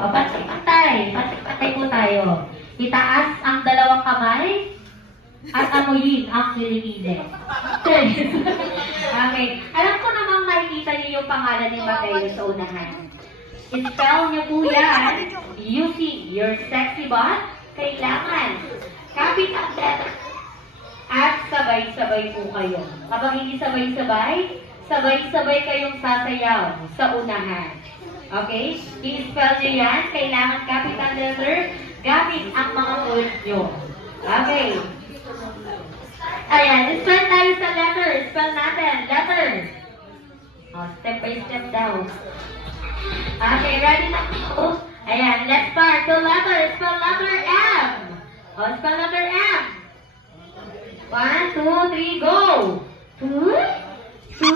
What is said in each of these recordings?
O, pantay. Pantay po tayo. Itaas ang dalawang kamay at amuyin ang kilikili. Okay. Alam ko namang makikita niyo yung pangalan ni Mateo sa unahan. I-spell niyo po yan using your sexy butt. Kailangan kapit ang letter at sabay-sabay po kayo. Kapag hindi sabay-sabay, sabay-sabay kayong sasayaw sa unahan. Okay? I-spell niyo yan. Kailangan kapit ang letter gamit ang mga words nyo. Okay. Ayan, spell tayo sa letter. Spell natin. Letter. Step by step down. Okay, ready na po? Ayan, let's start. So, letter. Spell letter M. Spell letter M. 1, 2, 3, go! 2, 2,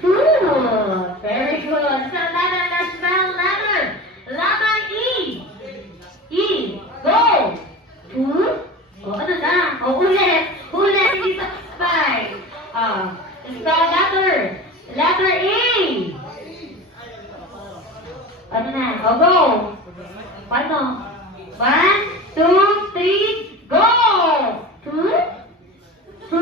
2. Very good. Spell letter. Let's spell letter. Letter E. E. Go! 2. Ano na? Ulit. Ulit. Hindi sabay. Spell letter. Letter E. Ano na? Go! Paano? 1, 2, 3, go! 2, 2,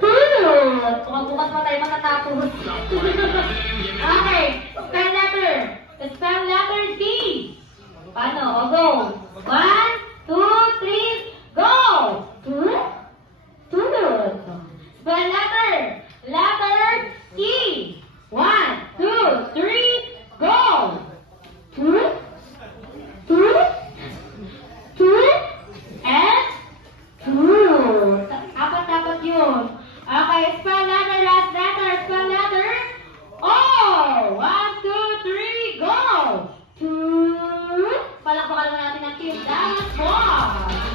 2. Bukas pa tayo matatapos. Okay. Spell letter. Spell letter D. Paano? Go! 1, 2, 3, go! 2, 2. Spell letter. Letter E. 1, 2, 3, go! 2, 2, 2, and 2. Apat-apat yun. Okay, spell letter, last letter, spell letter. O! 1, 2, 3, go! 2. Palakpakan natin ang team. That's one.